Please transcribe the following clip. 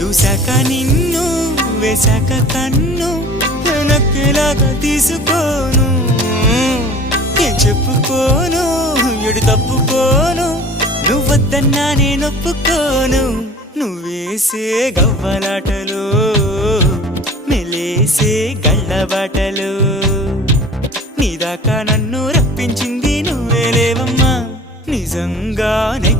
చూశాక నిన్ను వేశాక కన్ను నక్కేలాగా తీసుకోను ఏం చెప్పుకోను ఎడు తప్పుకోను నువ్వద్దన్నా నేనొప్పుకోను నువ్వేసే గవ్వలాటలు మెలేసే గళ్ళబాటలు నీదాకా నన్ను రప్పించింది నువ్వేలేవమ్మా నిజంగానే